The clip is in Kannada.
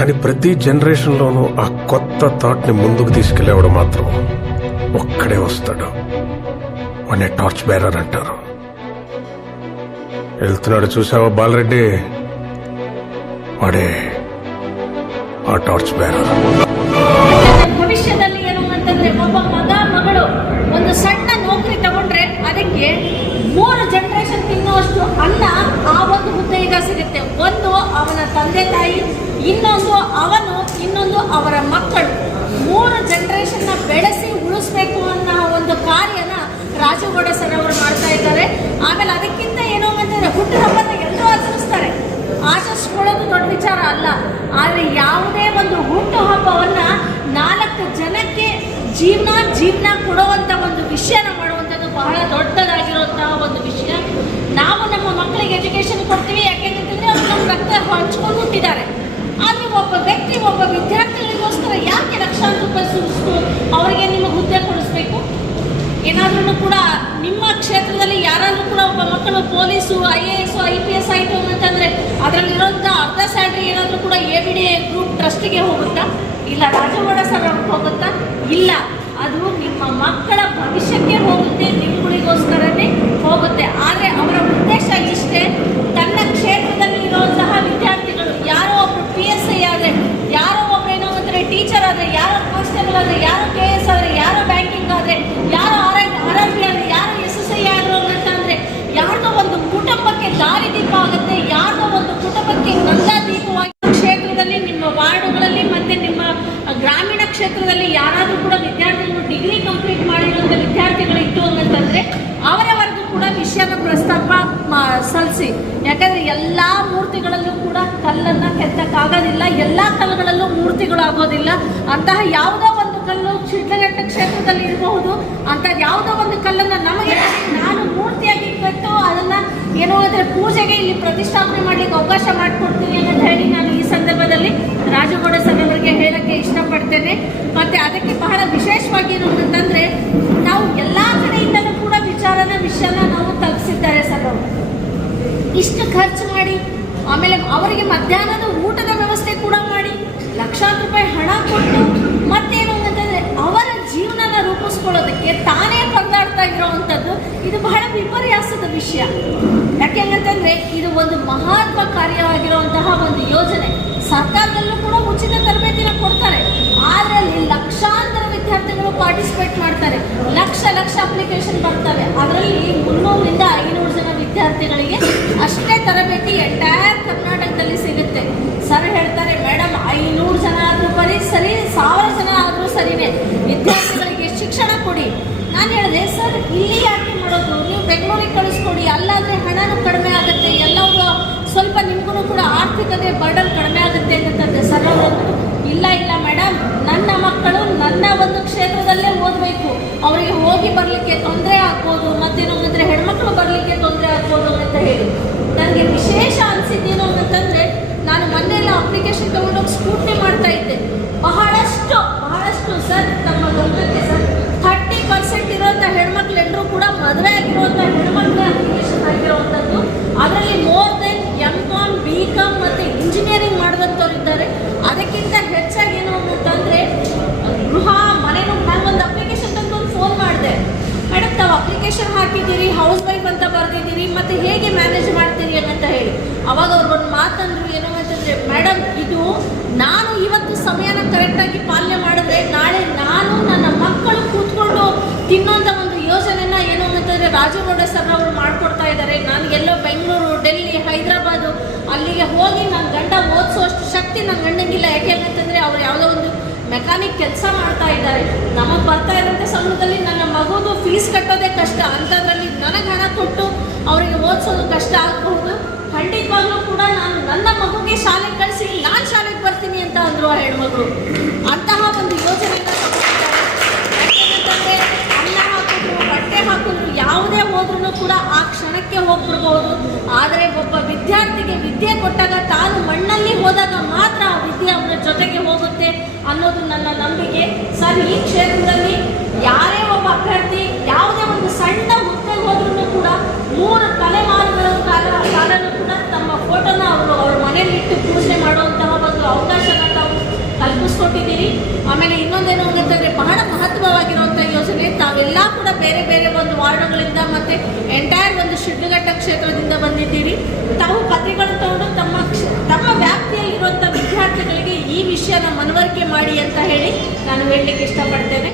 కానీ ప్రతి జనరేషన్లోనూ ఆ కొత్త థాట్ని ముందుకు తీసుకెళ్లేవాడు మాత్రం ఒక్కడే వస్తాడు వాడిని టార్చ్ బేరర్ అంటారు వెళ్తున్నాడు చూసావా బాలరెడ్డి వాడే ఆ టార్చ్ బేరర్ ಭವಿಷ್ಯದಲ್ಲಿ ಏನು ಅಂತಂದ್ರೆ ಒಬ್ಬ ಮಗ ಮಗಳು ಒಂದು ಸಣ್ಣ ನೌಕರಿ ತಗೊಂಡ್ರೆ ಅದಕ್ಕೆ ಮೂರು ಜನರೇಷನ್ ತಿನ್ನುವಷ್ಟು ಅನ್ನ ಆ ಒಂದು ಹುದ್ದೆಯಿಂದ ಸಿಗುತ್ತೆ ಒಂದು ಅವನ ತಂದೆ ತಾಯಿ ಇನ್ನೊಂದು ಬೆಳೆಸಿ ಉಳಿಸ್ಬೇಕು ಅನ್ನೋ ಒಂದು ಕಾರ್ಯನ ರಾಜಗೌಡ ಸರ್ ಅವರು ಮಾಡ್ತಾ ಇದ್ದಾರೆ. ಆಮೇಲೆ ಅದಕ್ಕಿಂತ ಏನೋ ಅಂತಂದ್ರೆ ಹುಟ್ಟುಹಬ್ಬನ ಎಲ್ಲರೂ ಆಚರಿಸ್ತಾರೆ. ಆಚರಿಸ್ಕೊಳ್ಳೋದು ದೊಡ್ಡ ವಿಚಾರ ಅಲ್ಲ. ಆದರೆ ಯಾವುದೇ ಒಂದು ಹುಟ್ಟು ಹುಟ್ಟುಹಬ್ಬವನ್ನ ನಾಲ್ಕು ಜನಕ್ಕೆ ಜೀವನ ಜೀವನ ಕೊಡುವಂತ ಒಂದು ವಿಷಯನ ಮಾಡುವಂಥದ್ದು ಬಹಳ ದೊಡ್ಡದಾಗಿರುವಂತಹ ಒಂದು ವಿಷಯ. ನಾವು ನಮ್ಮ ಮಕ್ಕಳಿಗೆ ಎಜುಕೇಶನ್ ಕೊಡ್ತೀವಿ ಯಾಕೆಂತಂದ್ರೆ ಅವ್ರು ನಮ್ಮ ರಕ್ತ ಹಂಚ್ಕೊಂಡು ಹುಟ್ಟಿದ್ದಾರೆ ಆದರೆ ಒಬ್ಬ ವ್ಯಕ್ತಿ ಒಬ್ಬ ವಿದ್ಯಾರ್ಥಿಗಳಿಗೋಸ್ಕರ ಯಾಕೆ ಲಕ್ಷಾಂತರ ರೂಪಾಯಿ ಸುರಿಸ್ತು ಅವರಿಗೆ ನಿಮಗೆ ಹುದ್ದೆ ಕೊಡಿಸ್ಬೇಕು ಏನಾದ್ರೂ ಕೂಡ ನಿಮ್ಮ ಕ್ಷೇತ್ರದಲ್ಲಿ ಯಾರಾದ್ರೂ ಕೂಡ ಒಬ್ಬ ಮಕ್ಕಳು police I A S I P S ಆಯಿತು ಅಂತಂದ್ರೆ ಅದರಲ್ಲಿರೋಂಥ ಅರ್ಧ ಸ್ಯಾಲ್ರಿ ಏನಾದರೂ ಕೂಡ ಎ ಬಿ ಡಿ ಗ್ರೂಪ್ ಟ್ರಸ್ಟಿಗೆ ಹೋಗುತ್ತಾ? ಇಲ್ಲ ರಾಜವಾಡ ಸರ್ ಹೋಗುತ್ತಾ ಇಲ್ಲ ಅದು ನಿಮ್ಮ ಮಕ್ಕಳ ಭವಿಷ್ಯಕ್ಕೆ ಹೋಗುತ್ತೆ ನಿಮ್ಮಗಳಿಗೋಸ್ಕರನೇ ಹೋಗುತ್ತೆ ಆದರೆ ಅವರ ಉದ್ದೇಶ ಇಷ್ಟೇ ತನ್ನ ಕ್ಷೇತ್ರದಲ್ಲಿ ಇರುವಂತಹ ವಿದ್ಯಾರ್ಥಿಗಳು ಯಾರೋ ಒಬ್ರು ಪಿ ಎಸ್ ಐ ಆದರೆ ಯಾರೋ ಒಬ್ರು ಏನೋ ಅಂದರೆ ಟೀಚರ್ ಆದರೆ ಯಾರೋ ಕಾನ್ಸ್ಟೇಬಲ್ ಆದರೆ ಯಾರೋ ಕೆ ಎಸ್ ಆದರೆ ಯಾರೋ ಬ್ಯಾಂಕಿಂಗ್ ಆದರೆ ಯಾರೋ ಆರ್ ಆರ್ ಆರ್ ಬಿ ಆದರೆ ಯಾರೋ ಎಸ್ ಎಸ್ ಐ ಆದರು ಅಂತಂದರೆ ಯಾರ್ದೋ ಒಂದು ಕುಟುಂಬಕ್ಕೆ ದಾರಿದೀಪ ಆಗುತ್ತೆ. ಯಾರೋ ಒಂದು ಕುಟುಂಬಕ್ಕೆ ಗಂಧ ದೀಪವಾಗಿ ಕ್ಷೇತ್ರದಲ್ಲಿ ನಿಮ್ಮ ವಾರ್ಡುಗಳಲ್ಲಿ ಮತ್ತೆ ನಿಮ್ಮ ಗ್ರಾಮೀಣ ಕ್ಷೇತ್ರದಲ್ಲಿ ಯಾರಾದರೂ ಕೂಡ ವಿದ್ಯಾರ್ಥಿಗಳು ಡಿಗ್ರಿ ಕಂಪ್ಲೀಟ್ ಮಾಡಿರುವಂಥ ವಿದ್ಯಾರ್ಥಿಗಳು ಇತ್ತು ಅಂತಂದ್ರೆ ಅವರವರೆಗೂ ಕೂಡ ವಿಷಯದ ಪ್ರಸ್ತಾಪ ಸಲ್ಲಿಸಿ ಯಾಕಂದ್ರೆ ಎಲ್ಲಾ ಮೂರ್ತಿಗಳಲ್ಲೂ ಕೂಡ ಕಲ್ಲನ್ನ ಕೆತ್ತಕ್ಕಾಗೋದಿಲ್ಲ, ಎಲ್ಲಾ ಕಲ್ಲುಗಳಲ್ಲೂ ಮೂರ್ತಿಗಳು ಆಗೋದಿಲ್ಲ. ಅಂತಹ ಯಾವುದೋ ಒಂದು ಕಲ್ಲು ಚಿತ್ರಘಟ್ಟ ಕ್ಷೇತ್ರದಲ್ಲಿ ಇರಬಹುದು. ಅಂತ ಯಾವುದೋ ಒಂದು ಕಲ್ಲನ್ನ ನಮಗೆ ನಾನು ಮೂರ್ತಿಯಾಗಿ ಕಟ್ಟು ಅದನ್ನ ಏನೋ ಅಂದ್ರೆ ಪೂಜೆಗೆ ಇಲ್ಲಿ ಪ್ರತಿಷ್ಠಾಪನೆ ಮಾಡ್ಲಿಕ್ಕೆ ಅವಕಾಶ ಮಾಡಿಕೊಡ್ತೀನಿ ಅಂತ ಹೇಳಿ ನಾನು ಈ ಸಂದರ್ಭದಲ್ಲಿ ರಾಜಗೌಡ ಸರ್ ಅವರಿಗೆ ಹೇಳಕ್ಕೆ ಇಷ್ಟಪಡ್ತೇನೆ. ಮತ್ತೆ ಅದಕ್ಕೆ ಬಹಳ ವಿಶೇಷವಾಗಿ ಏನು ಅಂತಂದ್ರೆ ನಾವು ಎಲ್ಲಾ ಕಡೆಯಿಂದಲೂ ಕೂಡ ವಿಚಾರನ ವಿಷಯನ ನಾವು ತಲುಪಿಸಿದ್ದಾರೆ ಸರ್ ಅವರು. ಇಷ್ಟು ಖರ್ಚು ಮಾಡಿ, ಆಮೇಲೆ ಅವರಿಗೆ ಮಧ್ಯಾಹ್ನದ ಊಟದ ವ್ಯವಸ್ಥೆ ಕೂಡ ಮಾಡಿ, ಲಕ್ಷಾಂತರ ರೂಪಾಯಿ ಹಣ ಕೊಟ್ಟು, ಮತ್ತೇನು ಅಂತಂದ್ರೆ ಅವರ ಜೀವನನ ರೂಪಿಸ್ಕೊಳ್ಳೋದಕ್ಕೆ ತಾನೇ ಪರದಾಡ್ತಾ ಇರೋವಂಥದ್ದು. ಇದು ಬಹಳ ವಿಪರ್ಯಾಸದ ವಿಷಯ. ಯಾಕೆಂತಂದ್ರೆ ಇದು ಒಂದು ಮಹತ್ವಕಾರಿಯಾಗಿರುವಂತಹ ಒಂದು ಯೋಜನೆ. ಸರ್ಕಾರದಲ್ಲೂ ಕೂಡ ಉಚಿತ ತರಬೇತಿನ ಕೊಡ್ತಾರೆ. ಆದರೆ ಅಲ್ಲಿ ಲಕ್ಷಾಂತರ ವಿದ್ಯಾರ್ಥಿಗಳು ಪಾರ್ಟಿಸಿಪೇಟ್ ಮಾಡ್ತಾರೆ. ಲಕ್ಷ ಲಕ್ಷ ಅಪ್ಲಿಕೇಶನ್ ಬರ್ತವೆ. ಅದರಲ್ಲಿ ಮುನ್ನೂರಿಂದ ಐನೂರು ಜನ ವಿದ್ಯಾರ್ಥಿಗಳಿಗೆ ಅಷ್ಟೇ ತರಬೇತಿ ಎಂಟೈರ್ ಕರ್ನಾಟಕದಲ್ಲಿ ಸಿಗುತ್ತೆ. ಸರ್ ಹೇಳ್ತಾರೆ ಮೇಡಮ್ ಐನೂರು ಜನ ಆದರೂ ಬರೀ ಸರಿ, ಸಾವಿರ ಜನ ಆದರೂ ಸರಿನೇ. ವಿದ್ಯಾರ್ಥಿಗಳಿಗೆ ಶಿಕ್ಷಣ ಕೊಡಿ. ನಾನು ಹೇಳಿದೆ, ಸರ್, ಇಲ್ಲಿ ಯಾಕೆ ಮಾಡೋದು? ನೀವು ಬೆಂಗಳೂರಿಗೆ ಕಳಿಸ್ಕೊಡಿ, ಅಲ್ಲಾದರೆ ಹಣನೂ ಕಡಿಮೆ ಆಗುತ್ತೆ. ಎಲ್ಲವೂ ಸ್ವಲ್ಪ ನಿಮಗೂ ಕೂಡ ಆರ್ಥಿಕತೆ ಬರ್ಡನ್ ಕಡಿಮೆ ಆಗುತ್ತೆ ಅಂತಂದ್ರೆ ಸರ್ ಅವರು ಇಲ್ಲ ಇಲ್ಲ ಮೇಡಮ್ ನನ್ನ ಮಕ್ಕಳು ನನ್ನ ಒಂದು ಕ್ಷೇತ್ರದಲ್ಲೇ ಓದಬೇಕು ಅವರಿಗೆ ಹೋಗಿ ಬರಲಿಕ್ಕೆ ತೊಂದರೆ ಆಗ್ಬೋದು ಮತ್ತೇನು ಅಂದರೆ ಹೆಣ್ಮಕ್ಳು ಬರಲಿಕ್ಕೆ ತೊಂದರೆ ಆಗ್ಬೋದು ಅಂತ ಹೇಳಿ ನನಗೆ ವಿಶೇಷ ಅನಿಸಿದ್ದೇನು ಅಂತಂದರೆ ನಾನು ಮೊನ್ನೆ ಎಲ್ಲ ಅಪ್ಲಿಕೇಶನ್ ತಗೊಂಡೋಗಿ ಸ್ಕೂಟ್ನಿ ಮಾಡ್ತಾ ಇದ್ದೆ ಬಹಳಷ್ಟು ಬಹಳಷ್ಟು ಸರ್ ನಮ್ಮ ಗಮನಕ್ಕೆ ಸರ್ ಥರ್ಟಿ ಪರ್ಸೆಂಟ್ ಇರುವಂಥ ಹೆಣ್ಮಕ್ಳು ಎಲ್ಲರೂ ಕೂಡ ಮದುವೆ ಆಗಿರುವಂಥ ಹೆಣ್ಮಕ್ಳ ಅಪ್ಲಿಕೇಶನ್ ಆಗಿರುವಂಥದ್ದು ಅದರಲ್ಲಿ more than M com B com ಮತ್ತು ಇಂಜಿನಿಯರಿಂಗ್ ಮಾಡಿದಂಥವ್ರು ಇದ್ದಾರೆ ಅದಕ್ಕಿಂತ ಹೆಚ್ಚಾಗಿ ಏನು ಅಂತಂದರೆ ಗೃಹ ಮನೆ ನಾನು ಒಂದು ಅಪ್ಲಿಕೇಶನ್ ತಂದು ಒಂದು ಫೋನ್ ಮಾಡಿದೆ. ಮೇಡಮ್, ತಾವು ಅಪ್ಲಿಕೇಶನ್ ಹಾಕಿದ್ದೀರಿ ಹೌಸ್ ವೈಫ್ ಅಂತ ಬರೆದಿದ್ದೀರಿ, ಮತ್ತು ಹೇಗೆ ಮ್ಯಾನೇಜ್ ಮಾಡ್ತೀರಿ ಅಂತ ಹೇಳಿ. ಅವಾಗ ಅವ್ರು ಒಂದು ಮಾತಂದ್ರು ಏನು ಅಂತಂದರೆ, ಮೇಡಮ್, ಇದು ನಾನು ಇವತ್ತು ಸಮಯನ ರಾಜಗೌಡ ಸರ್ ಅವರು ಮಾಡ್ಕೊಡ್ತಾ ಇದ್ದಾರೆ. ನಾನು ಎಲ್ಲೋ ಬೆಂಗಳೂರು, ಡೆಲ್ಲಿ, ಹೈದರಾಬಾದು ಅಲ್ಲಿಗೆ ಹೋಗಿ ನನ್ನ ಗಂಡ ಓದಿಸೋಷ್ಟು ಶಕ್ತಿ ನನ್ನ ಗಂಡಂಗಿಲ್ಲ. ಯಾಕೆ ಅಂತಂದರೆ ಅವ್ರು ಯಾವುದೋ ಒಂದು ಮೆಕ್ಯಾನಿಕ್ ಕೆಲಸ ಮಾಡ್ತಾ ಇದ್ದಾರೆ. ನಮಗೆ ಬರ್ತಾ ಇರೋಂಥ ಸಮಯದಲ್ಲಿ ನನ್ನ ಮಗುದು ಫೀಸ್ ಕಟ್ಟೋದೇ ಕಷ್ಟ. ಅಂಥದ್ರಲ್ಲಿ ನನಗೆ ಹಣ ಕೊಟ್ಟು ಅವರಿಗೆ ಓದಿಸೋದು ಕಷ್ಟ ಆಗಬಹುದು. ಖಂಡಿತವಾಗ್ಲೂ ಕೂಡ ನಾನು ನನ್ನ ಮಗುಗೆ ಶಾಲೆಗೆ ಕಳಿಸಿ, ನಾನು ಶಾಲೆಗೆ ಬರ್ತೀನಿ ಅಂತ ಅಂದರು ಆ ಹೆಣ್ಮಗಳು. ಅಂತಹ ಒಂದು ಯೋಜನೆಯನ್ನು ಕೂಡ ಆ ಕ್ಷಣಕ್ಕೆ ಹೋಗ್ಬಿಡ್ಬೋದು. ಆದರೆ ಒಬ್ಬ ವಿದ್ಯಾರ್ಥಿಗೆ ವಿದ್ಯೆ ಕೊಟ್ಟಾಗ ತಾನು ಮಣ್ಣಲ್ಲಿ ಹೋದಾಗ ಮಾತ್ರ ಆ ವಿದ್ಯೆ ಅವನ ಜೊತೆಗೆ ಹೋಗುತ್ತೆ ಅನ್ನೋದು ನನ್ನ ನಂಬಿಕೆ. ಸರ್, ಈ ಕ್ಷೇತ್ರದಲ್ಲಿ ಯಾರೇ ಒಬ್ಬ ಅಭ್ಯರ್ಥಿ, ಯಾವುದೇ ಒಂದು ಸಣ್ಣ ಹುದ್ದೆಗೆ ಹೋದ್ರೂ ಕೂಡ ಮೂರು ತಲೆಮಾರುಗಳ ಕಾಲ ಕಾಲನೂ ಕೂಡ ತಮ್ಮ ಫೋಟೋನ ಅವರು ಅವ್ರ ಮನೆಯಲ್ಲಿ ಇಟ್ಟು ಪೂಜೆ ಮಾಡುವಂತಹ ಒಂದು ಅವಕಾಶನ ನಡೆಸ್ಕೊಟ್ಟಿದ್ದೀರಿ ಆಮೇಲೆ ಇನ್ನೊಂದೇನು ಅಂತಂದರೆ ಬಹಳ ಮಹತ್ವವಾಗಿರುವಂಥ ಯೋಜನೆ, ತಾವೆಲ್ಲ ಕೂಡ ಬೇರೆ ಬೇರೆ ಒಂದು ವಾರ್ಡ್ಗಳಿಂದ ಮತ್ತು ಎಂಟೈರ್ ಒಂದು ಶಿಡ್ಲಘಟ್ಟ ಕ್ಷೇತ್ರದಿಂದ ಬಂದಿದ್ದೀರಿ. ತಾವು ಪತ್ರಿಕೆಗಳು ತಗೊಂಡು ತಮ್ಮ ತಮ್ಮ ವ್ಯಾಪ್ತಿಯಲ್ಲಿರುವಂಥ ವಿದ್ಯಾರ್ಥಿಗಳಿಗೆ ಈ ವಿಷಯನ ಮನವರಿಕೆ ಮಾಡಿ ಅಂತ ಹೇಳಿ ನಾನು ಹೇಳಲಿಕ್ಕೆ ಇಷ್ಟಪಡ್ತೇನೆ.